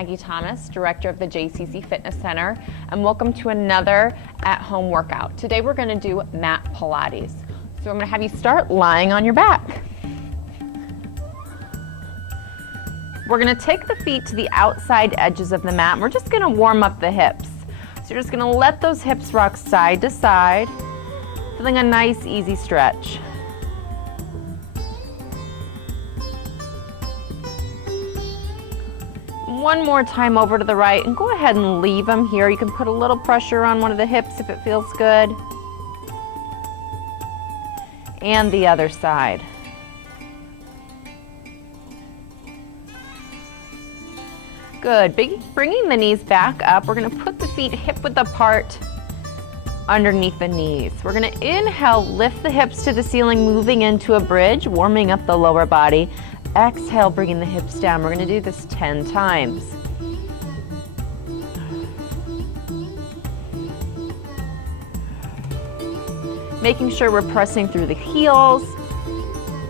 Maggie Thomas, Director of the JCC Fitness Center, and welcome to another at-home workout. Today we're going to do mat Pilates. So I'm going to have you start lying on your back. We're going to take the feet to the outside edges of the mat, and we're just going to warm up the hips. So you're just going to let those hips rock side to side, feeling a nice, easy stretch. One more time over to the right, and go ahead and leave them here. You can put a little pressure on one of the hips if it feels good. And the other side. Good. Bringing the knees back up, we're going to put the feet hip width apart underneath the knees. We're going to inhale, lift the hips to the ceiling, moving into a bridge, warming up the lower body. Exhale, bringing the hips down. We're going to do this 10 times. Making sure we're pressing through the heels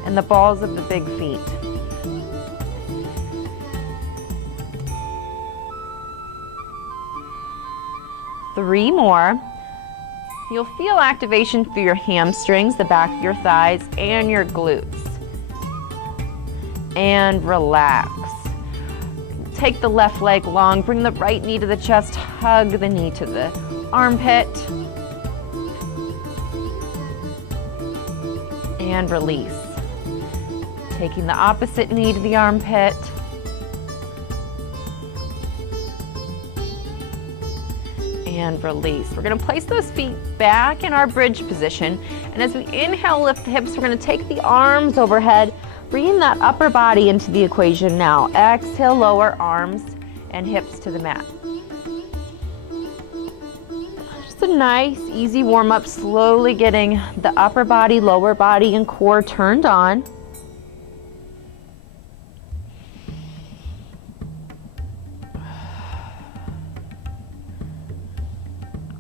and the balls of the big feet. Three more. You'll feel activation through your hamstrings, the back of your thighs, and your glutes. And relax. Take the left leg long, bring the right knee to the chest, hug the knee to the armpit, and release. Taking the opposite knee to the armpit, and release. We're going to place those feet back in our bridge position, and as we inhale, lift the hips, we're going to take the arms overhead, bringing that upper body into the equation now. Exhale, lower arms and hips to the mat. Just a nice, easy warm-up, slowly getting the upper body, lower body, and core turned on.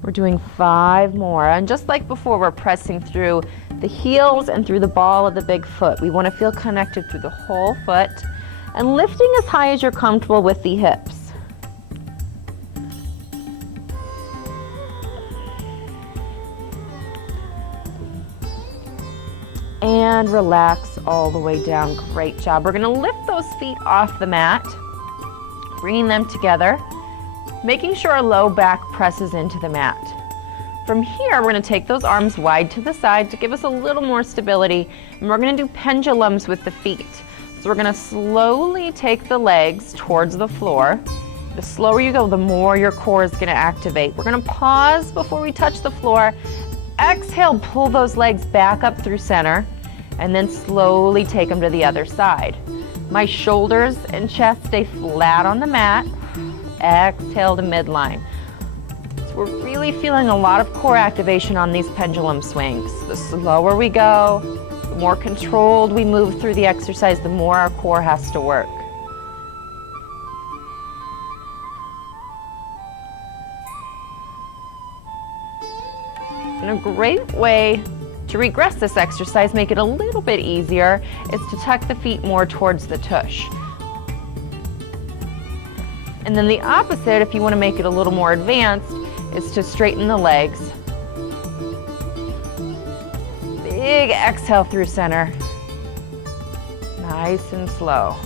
We're doing 5 more, and just like before, we're pressing through the heels and through the ball of the big foot. We want to feel connected through the whole foot and lifting as high as you're comfortable with the hips. And relax all the way down. Great job. We're going to lift those feet off the mat, bringing them together, making sure our low back presses into the mat. From here, we're going to take those arms wide to the side to give us a little more stability, and we're going to do pendulums with the feet. So we're going to slowly take the legs towards the floor. The slower you go, the more your core is going to activate. We're going to pause before we touch the floor. Exhale, pull those legs back up through center, and then slowly take them to the other side. My shoulders and chest stay flat on the mat. Exhale to midline. So we're really feeling a lot of core activation on these pendulum swings. The slower we go, the more controlled we move through the exercise, the more our core has to work. And a great way to regress this exercise, make it a little bit easier, is to tuck the feet more towards the tush. And then the opposite, if you want to make it a little more advanced, is to straighten the legs. Big exhale through center. Nice and slow.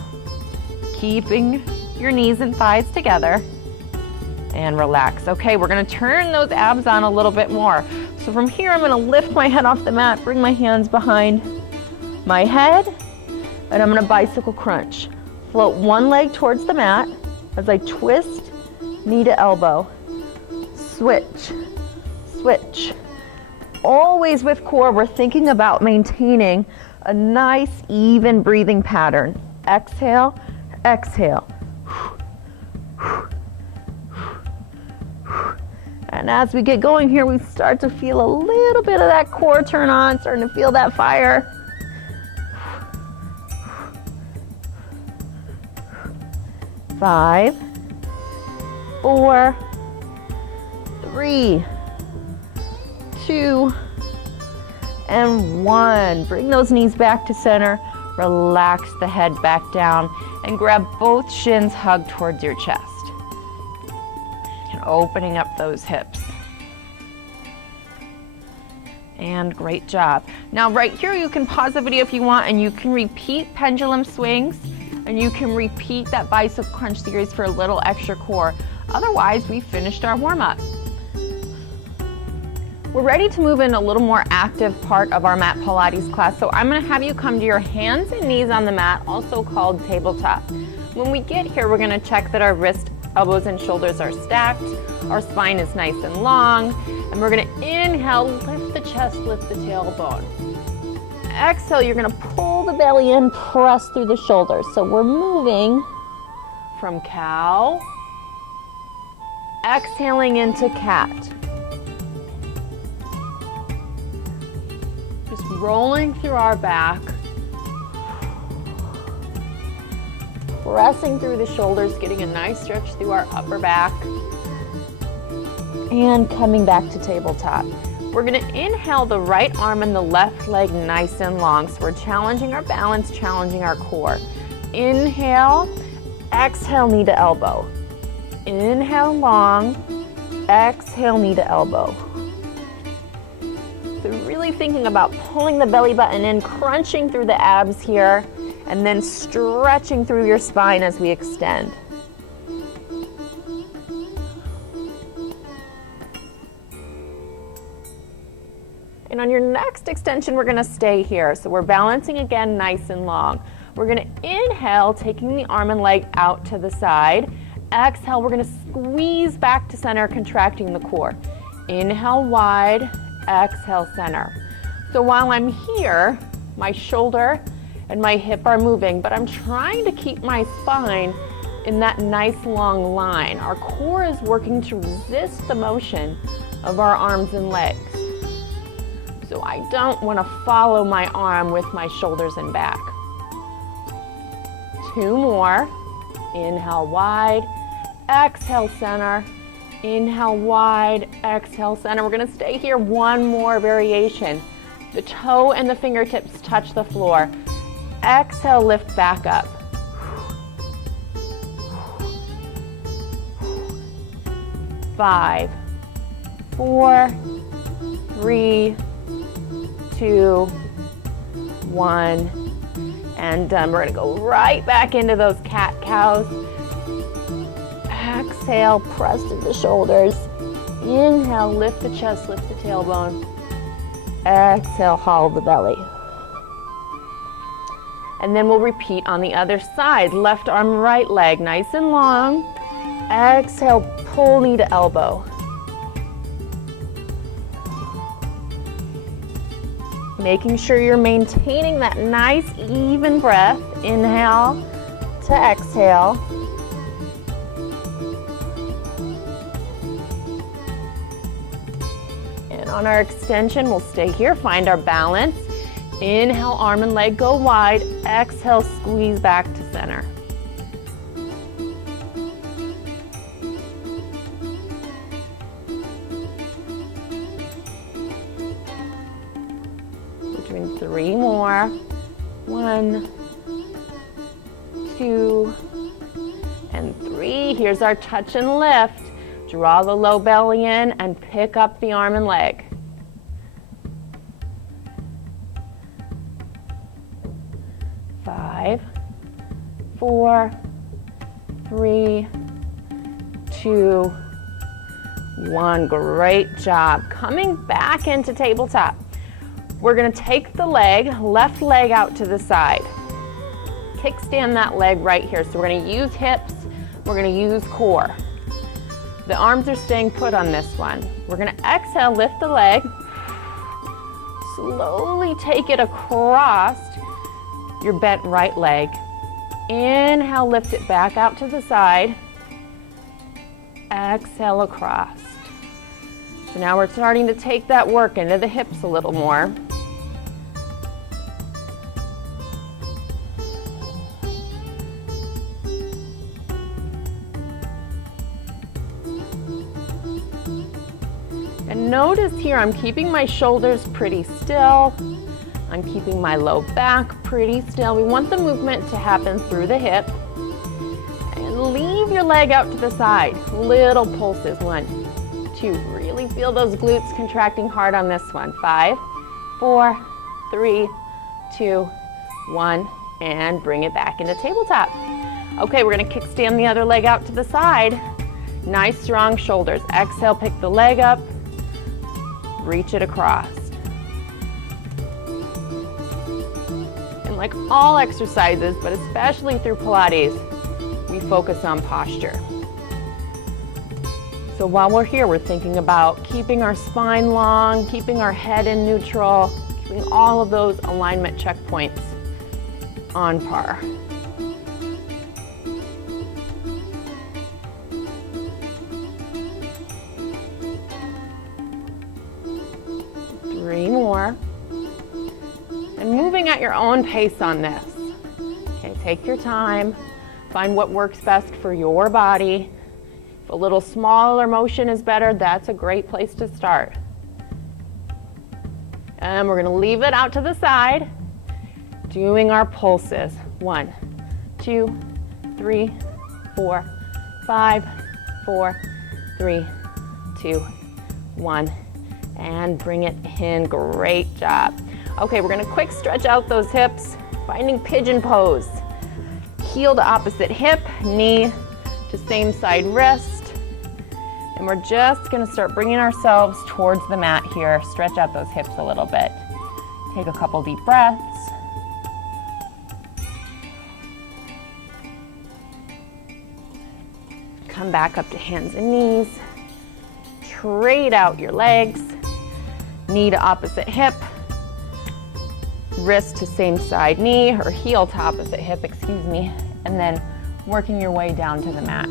Keeping your knees and thighs together. And relax. Okay, we're going to turn those abs on a little bit more. So from here, I'm going to lift my head off the mat, bring my hands behind my head, and I'm going to bicycle crunch. Float one leg towards the mat as I twist knee to elbow. Switch, switch. Always with core, we're thinking about maintaining a nice, even breathing pattern. Exhale, exhale. And as we get going here, we start to feel a little bit of that core turn on, starting to feel that fire. 5, 4, 3, 2, and 1. Bring those knees back to center. Relax the head back down and grab both shins hugged towards your chest. opening up those hips. And great job. Now right here you can pause the video if you want, and you can repeat pendulum swings, and you can repeat that bicep crunch series for a little extra core. Otherwise, we finished our warm-up. We're ready to move in a little more active part of our mat Pilates class, so I'm going to have you come to your hands and knees on the mat, also called tabletop. When we get here, we're going to check that our wrists, elbows, and shoulders are stacked, our spine is nice and long, and we're going to inhale, lift the chest, lift the tailbone. Exhale, you're going to pull the belly in, press through the shoulders. So we're moving from cow, exhaling into cat. Just rolling through our back, pressing through the shoulders, getting a nice stretch through our upper back, and coming back to tabletop. We're going to inhale the right arm and the left leg nice and long. So we're challenging our balance, challenging our core. Inhale, exhale, knee to elbow. Inhale long, exhale, knee to elbow. So really thinking about pulling the belly button in, crunching through the abs here, and then stretching through your spine as we extend. And on your next extension, we're going to stay here. So we're balancing again nice and long. We're going to inhale, taking the arm and leg out to the side. Exhale, we're going to squeeze back to center, contracting the core. Inhale wide, exhale center. So while I'm here, my shoulder and my hip are moving, but I'm trying to keep my spine in that nice long line. Our core is working to resist the motion of our arms and legs. So I don't want to follow my arm with my shoulders and back. 2 more. Inhale wide, exhale center. Inhale wide, exhale center. We're going to stay here 1 more variation. The toe and the fingertips touch the floor. Exhale, lift back up. 5, 4, 3, 2, 1, and done. We're going to go right back into those cat-cows. Exhale, press through the shoulders. Inhale, lift the chest, lift the tailbone. Exhale, hollow the belly. And then we'll repeat on the other side. Left arm, right leg, nice and long. Exhale, pull knee to elbow. Making sure you're maintaining that nice even breath. Inhale to exhale. And on our extension, we'll stay here, find our balance. Inhale, arm and leg go wide. Exhale, squeeze back to center. Doing 3 more. 1, 2, and 3. Here's our touch and lift. Draw the low belly in and pick up the arm and leg. 5, 4, 3, 2, 1. Great job. Coming back into tabletop. We're going to take the left leg out to the side. Kickstand that leg right here. So we're going to use hips. We're going to use core. The arms are staying put on this one. We're going to exhale, lift the leg. Slowly take it across your bent right leg. Inhale, lift it back out to the side. Exhale across. So now we're starting to take that work into the hips a little more. And notice here I'm keeping my shoulders pretty still. I'm keeping my low back pretty still. We want the movement to happen through the hip. And And leave your leg out to the side. Little pulses. 1, 2. Really feel those glutes contracting hard on this one. 5, 4, 3, 2, 1. And bring it back into tabletop. Okay, we're going to kickstand the other leg out to the side. Nice strong shoulders. Exhale, pick the leg up. Reach it across. And like all exercises, but especially through Pilates, we focus on posture. So while we're here, we're thinking about keeping our spine long, keeping our head in neutral, keeping all of those alignment checkpoints on par. Three more. And moving at your own pace on this. Okay, take your time. Find what works best for your body. If a little smaller motion is better, that's a great place to start. And we're going to leave it out to the side, doing our pulses. 1, 2, 3, 4, 5, 4, 3, 2, 1. And bring it in. Great job. Okay, we're going to quick stretch out those hips, finding pigeon pose. Heel to opposite hip, knee to same side wrist. And we're just going to start bringing ourselves towards the mat here. Stretch out those hips a little bit. Take a couple deep breaths. Come back up to hands and knees. Straight out your legs. Knee to opposite hip. Wrist to same side knee, or heel to opposite hip, excuse me. And then working your way down to the mat.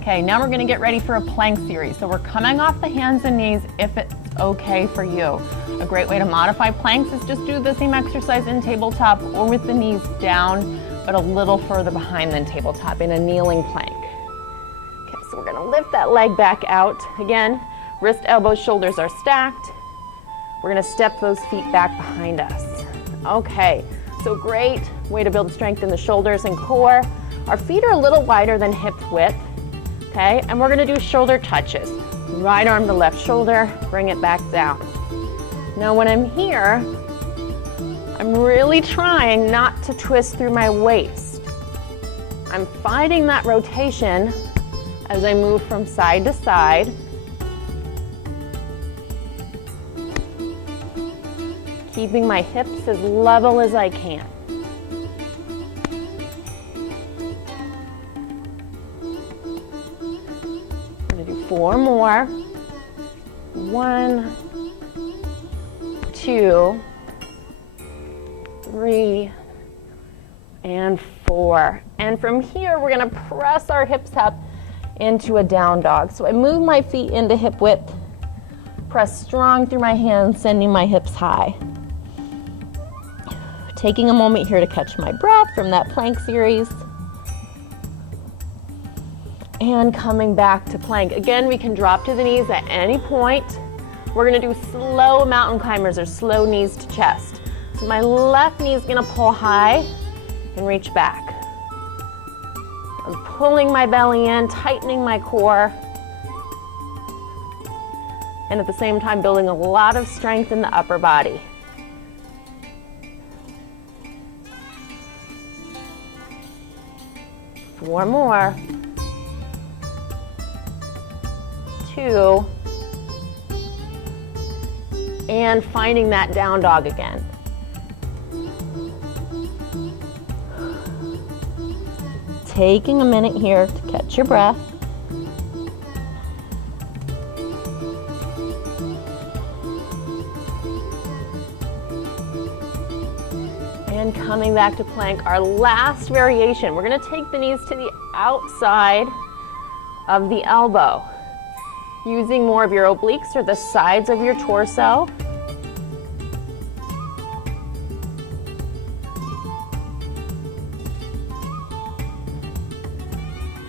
Okay, now we're going to get ready for a plank series. So we're coming off the hands and knees if it's okay for you. A great way to modify planks is just do the same exercise in tabletop or with the knees down, but a little further behind than tabletop in a kneeling plank. Okay, so we're going to lift that leg back out. Again, wrist, elbows, shoulders are stacked. We're going to step those feet back behind us. Okay, so great way to build strength in the shoulders and core. Our feet are a little wider than hip width, okay? And we're going to do shoulder touches. Right arm to left shoulder, bring it back down. Now when I'm here, I'm really trying not to twist through my waist. I'm finding that rotation as I move from side to side. Keeping my hips as level as I can. I'm going to do 4 more. 1, 2, 3, and 4. And from here, we're going to press our hips up into a down dog. So I move my feet into hip width, press strong through my hands, sending my hips high. Taking a moment here to catch my breath from that plank series. And coming back to plank. Again, we can drop to the knees at any point. We're going to do slow mountain climbers or slow knees to chest. So my left knee is going to pull high and reach back. I'm pulling my belly in, tightening my core. And at the same time, building a lot of strength in the upper body. Four more. 2. And finding that down dog again. Taking a minute here to catch your breath. And coming back to plank, our last variation. We're going to take the knees to the outside of the elbow, using more of your obliques or the sides of your torso.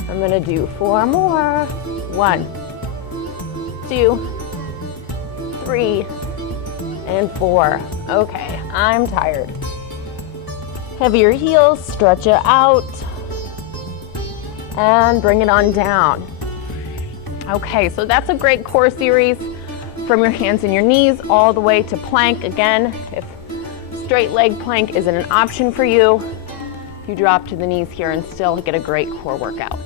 I'm going to do 4 more. 1, 2, 3, and 4. Okay, I'm tired. Heavier heels, stretch it out, and bring it on down. Okay, so that's a great core series from your hands and your knees all the way to plank. Again, if straight leg plank isn't an option for you, you drop to the knees here and still get a great core workout.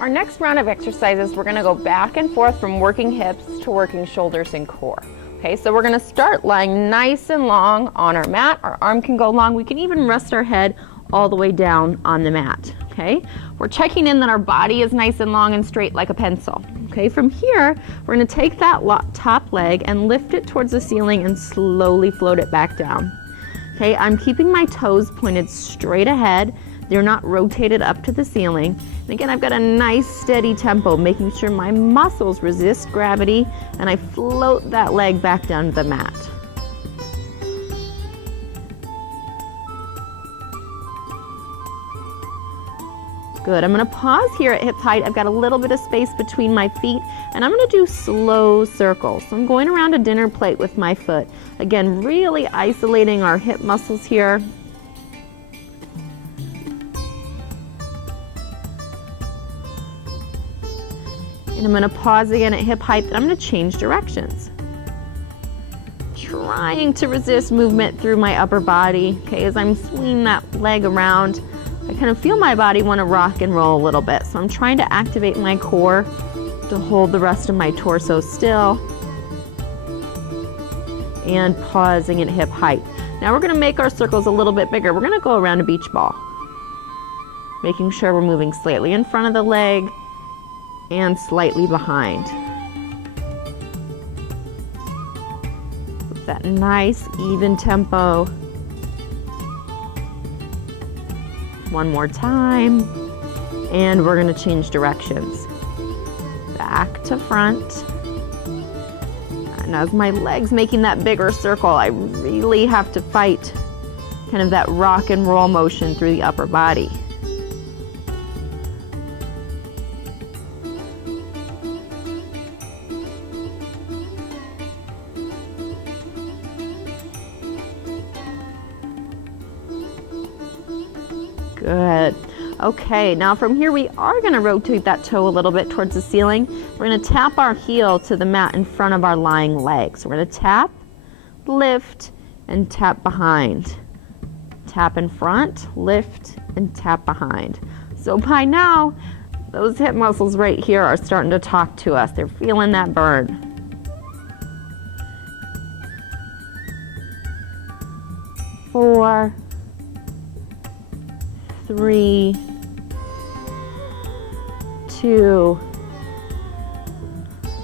Our next round of exercises, we're gonna go back and forth from working hips to working shoulders and core. Okay, so we're gonna start lying nice and long on our mat. Our arm can go long. We can even rest our head all the way down on the mat. Okay, we're checking in that our body is nice and long and straight like a pencil. Okay, from here, we're gonna take that top leg and lift it towards the ceiling and slowly float it back down. Okay, I'm keeping my toes pointed straight ahead. They're not rotated up to the ceiling. And again, I've got a nice steady tempo, making sure my muscles resist gravity, and I float that leg back down to the mat. Good, I'm gonna pause here at hip height. I've got a little bit of space between my feet, and I'm gonna do slow circles. So I'm going around a dinner plate with my foot. Again, really isolating our hip muscles here. And I'm gonna pause again at hip height, and I'm gonna change directions. Trying to resist movement through my upper body, okay, as I'm swinging that leg around. I kind of feel my body want to rock and roll a little bit, so I'm trying to activate my core to hold the rest of my torso still, and pausing at hip height. Now we're going to make our circles a little bit bigger. We're going to go around a beach ball, making sure we're moving slightly in front of the leg and slightly behind. With that nice even tempo. One more time, and we're gonna change directions. Back to front. And as my leg's making that bigger circle, I really have to fight kind of that rock and roll motion through the upper body. Good. Okay, now from here we are going to rotate that toe a little bit towards the ceiling. We're going to tap our heel to the mat in front of our lying leg. So we're going to tap, lift, and tap behind. Tap in front, lift, and tap behind. So by now, those hip muscles right here are starting to talk to us. They're feeling that burn. Four, 3, 2,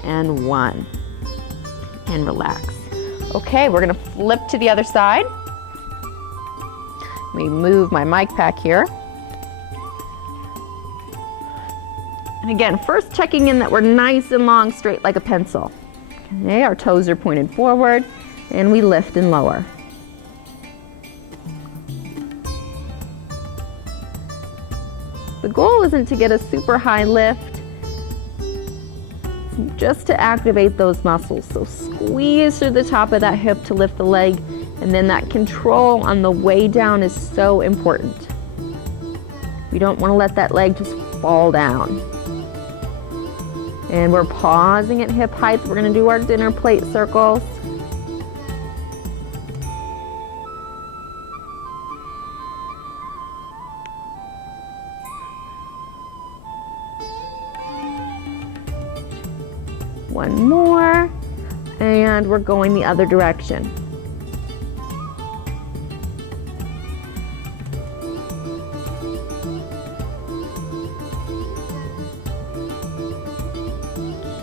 and 1. And relax. Okay, we're gonna flip to the other side. Let me move my mic pack here. And again, first checking in that we're nice and long, straight like a pencil. Okay, our toes are pointed forward, and we lift and lower. The goal isn't to get a super high lift, it's just to activate those muscles. So squeeze through the top of that hip to lift the leg, and then that control on the way down is so important. We don't want to let that leg just fall down. And we're pausing at hip height. We're going to do our dinner plate circles. One more, and we're going the other direction.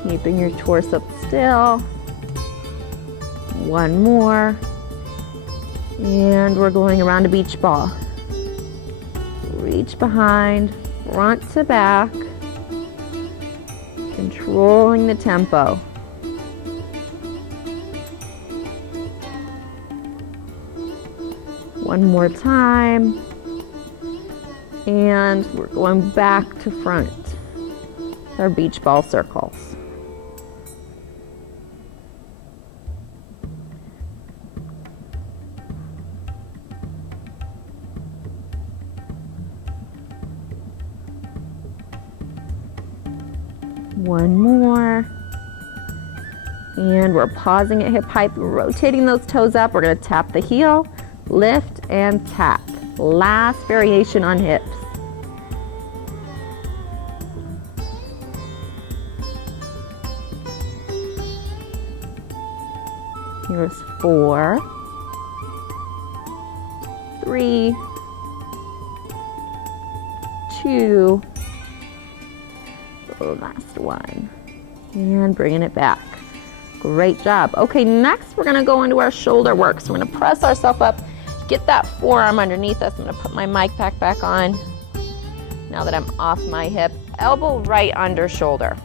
Keeping your torso still. One more, and we're going around a beach ball. Reach behind, front to back. Controlling the tempo. One more time. And we're going back to front. Our beach ball circles. One more. And we're pausing at hip height, rotating those toes up. We're going to tap the heel, lift, and tap. Last variation on hips. Here's 4, 3, 2, last one, and bringing it back. Great job. Okay, next we're gonna go into our shoulder work. So we're gonna press ourselves up, get that forearm underneath us. I'm gonna put my mic pack back on now that I'm off my hip. Elbow right under shoulder.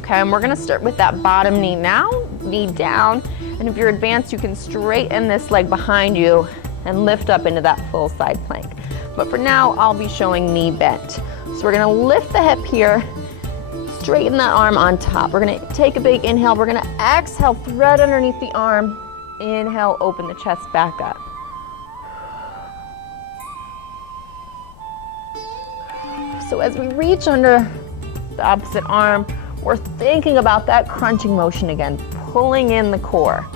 Okay, and we're gonna start with that bottom knee now, knee down. And if you're advanced, you can straighten this leg behind you and lift up into that full side plank. But for now, I'll be showing knee bent. So we're gonna lift the hip here, straighten that arm on top. We're gonna take a big inhale. We're gonna exhale, thread underneath the arm. Inhale, open the chest back up. So as we reach under the opposite arm, we're thinking about that crunching motion again, pulling in the core.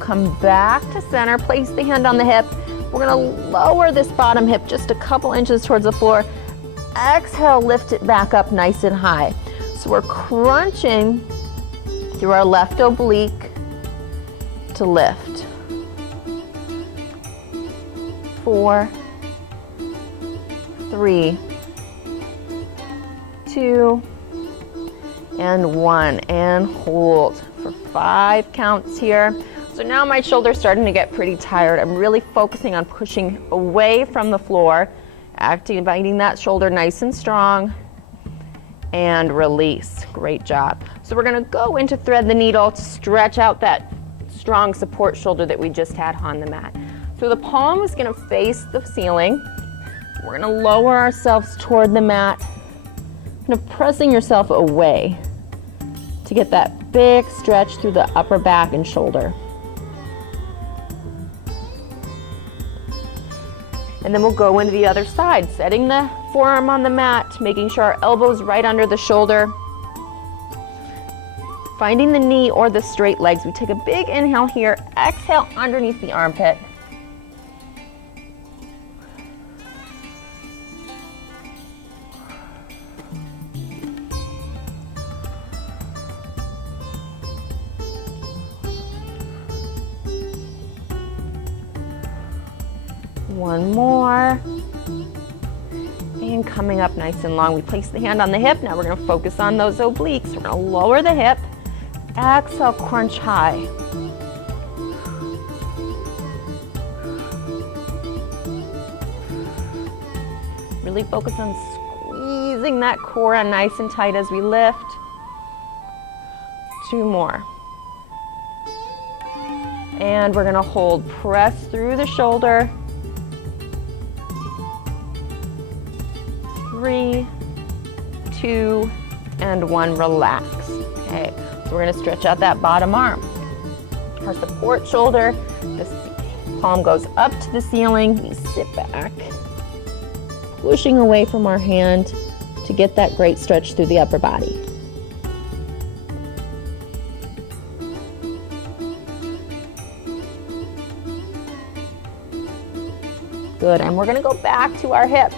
Come back to center, place the hand on the hip. We're gonna lower this bottom hip just a couple inches towards the floor. Exhale, lift it back up nice and high. So we're crunching through our left oblique to lift. 4, 3, 2, and 1, and hold for 5 counts here. So now my shoulder's starting to get pretty tired. I'm really focusing on pushing away from the floor, activating that shoulder nice and strong, and release. Great job. So we're gonna go into thread the needle to stretch out that strong support shoulder that we just had on the mat. So the palm is gonna face the ceiling. We're gonna lower ourselves toward the mat, kind of pressing yourself away to get that big stretch through the upper back and shoulder. And then we'll go into the other side, setting the forearm on the mat, making sure our elbow's right under the shoulder. Finding the knee or the straight legs. We take a big inhale here, exhale underneath the armpit. One more. And coming up nice and long, we place the hand on the hip. Now we're going to focus on those obliques. We're going to lower the hip. Exhale, crunch high. Really focus on squeezing that core nice and tight as we lift. 2 more. And we're going to hold, press through the shoulder. 3, 2, and 1, relax. Okay, so we're gonna stretch out that bottom arm. Our support shoulder, the palm goes up to the ceiling, we sit back, pushing away from our hand to get that great stretch through the upper body. Good, and we're gonna go back to our hips.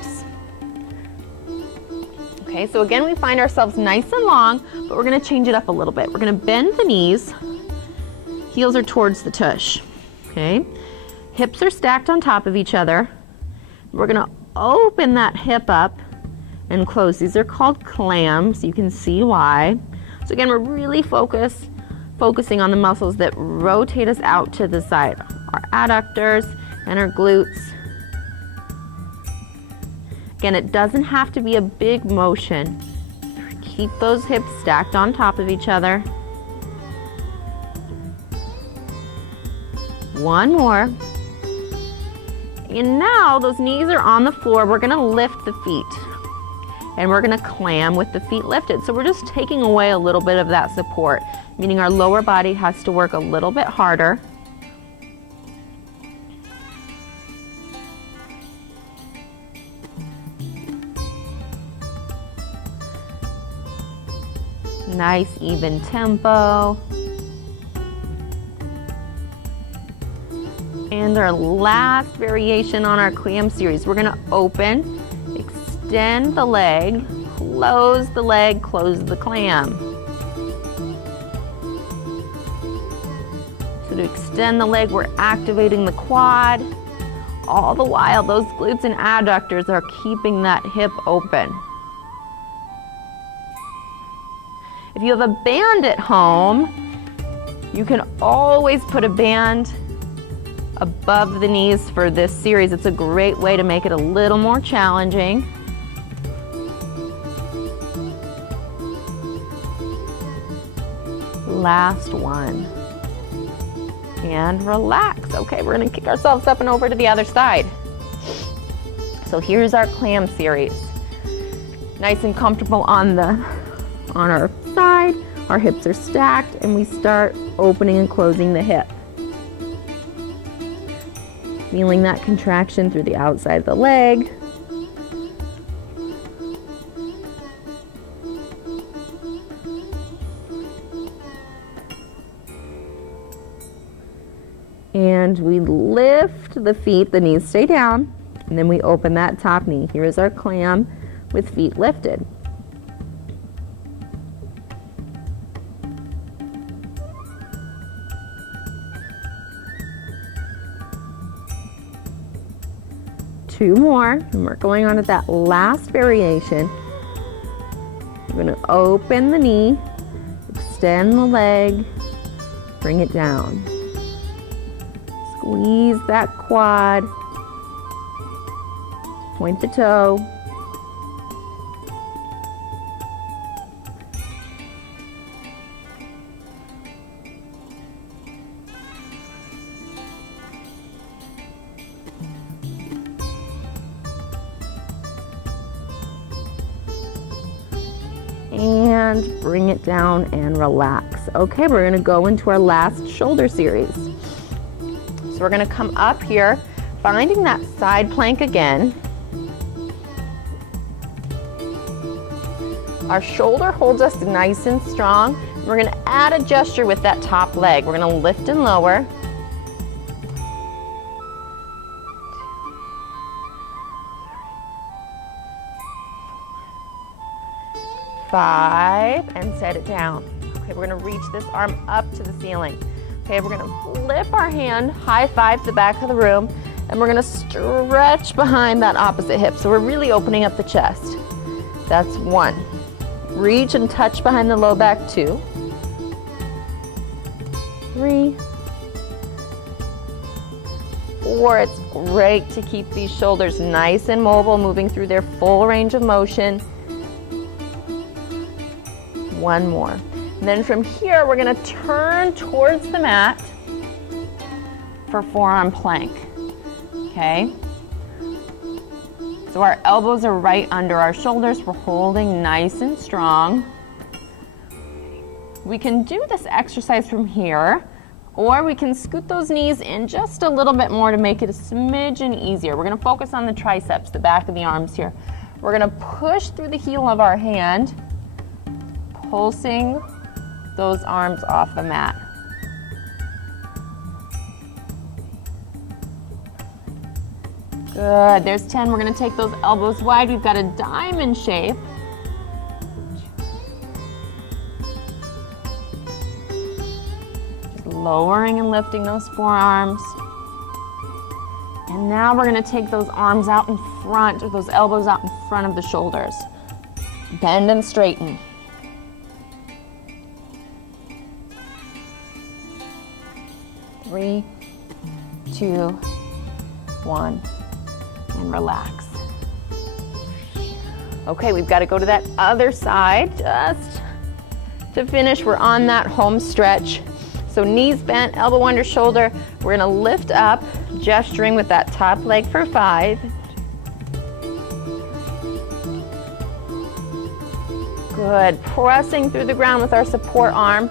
Okay, so again, we find ourselves nice and long, but we're gonna change it up a little bit. We're gonna bend the knees, heels are towards the tush, okay? Hips are stacked on top of each other. We're gonna open that hip up and close. These are called clams, you can see why. So again, we're really focusing on the muscles that rotate us out to the side. Our adductors and our glutes. Again, it doesn't have to be a big motion. Keep those hips stacked on top of each other. 1 more. And now those knees are on the floor. We're gonna lift the feet. And we're gonna clam with the feet lifted. So we're just taking away a little bit of that support, meaning our lower body has to work a little bit harder. Nice even tempo. And our last variation on our clam series, we're gonna open, extend the leg, close the clam. So to extend the leg, we're activating the quad. All the while, those glutes and adductors are keeping that hip open. If you have a band at home, you can always put a band above the knees for this series. It's a great way to make it a little more challenging. Last one. And relax. Okay, we're gonna kick ourselves up and over to the other side. So here's our clam series. Nice and comfortable on our side. Our hips are stacked and we start opening and closing the hip. Feeling that contraction through the outside of the leg. And we lift the feet, the knees stay down, and then we open that top knee. Here is our clam with feet lifted. Two more, and we're going on to that last variation. We're going to open the knee, extend the leg, bring it down. Squeeze that quad, point the toe. And bring it down and relax. Okay, we're gonna go into our last shoulder series. So we're gonna come up here, finding that side plank again. Our shoulder holds us nice and strong. We're gonna add a gesture with that top leg. We're gonna lift and lower. Five, and set it down. Okay, we're gonna reach this arm up to the ceiling. Okay, we're gonna flip our hand, high five to the back of the room, and we're gonna stretch behind that opposite hip. So we're really opening up the chest. That's one. Reach and touch behind the low back, 2. 3. 4. It's great to keep these shoulders nice and mobile, moving through their full range of motion. 1 more. And then from here, we're gonna turn towards the mat for forearm plank, okay? So our elbows are right under our shoulders. We're holding nice and strong. We can do this exercise from here, or we can scoot those knees in just a little bit more to make it a smidgen easier. We're gonna focus on the triceps, the back of the arms here. We're gonna push through the heel of our hand, pulsing those arms off the mat. Good, there's 10. We're gonna take those elbows wide. We've got a diamond shape. Just lowering and lifting those forearms. And now we're gonna take those arms out in front, or those elbows out in front of the shoulders. Bend and straighten. 3, 2, 1, and relax. Okay, we've got to go to that other side just to finish. We're on that home stretch. So knees bent, elbow under shoulder. We're gonna lift up, gesturing with that top leg for 5. Good, pressing through the ground with our support arm.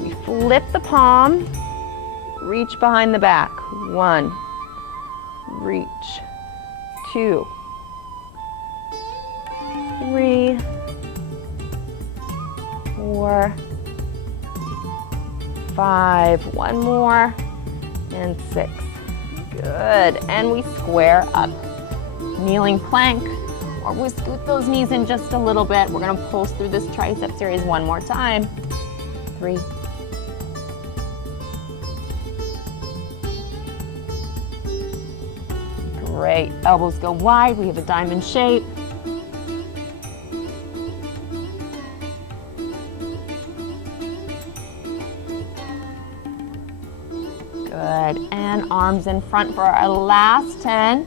We flip the palm. Reach behind the back. 1. Reach. 2. 3. 4, 5, one more, and 6. Good, and we square up. Kneeling plank, or we scoot those knees in just a little bit. We're gonna pulse through this tricep series one more time. 3, 2. Great, elbows go wide, we have a diamond shape. Good, and arms in front for our last 10.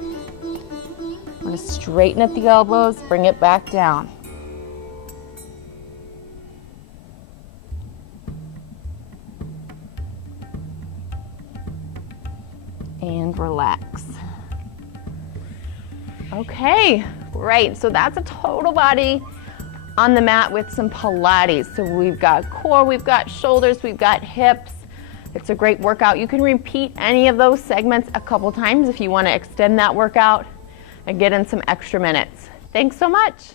We're going to straighten at the elbows, bring it back down. And relax. Okay, great. So that's a total body on the mat with some Pilates. So we've got core, we've got shoulders, we've got hips. It's a great workout. You can repeat any of those segments a couple times if you want to extend that workout and get in some extra minutes. Thanks so much.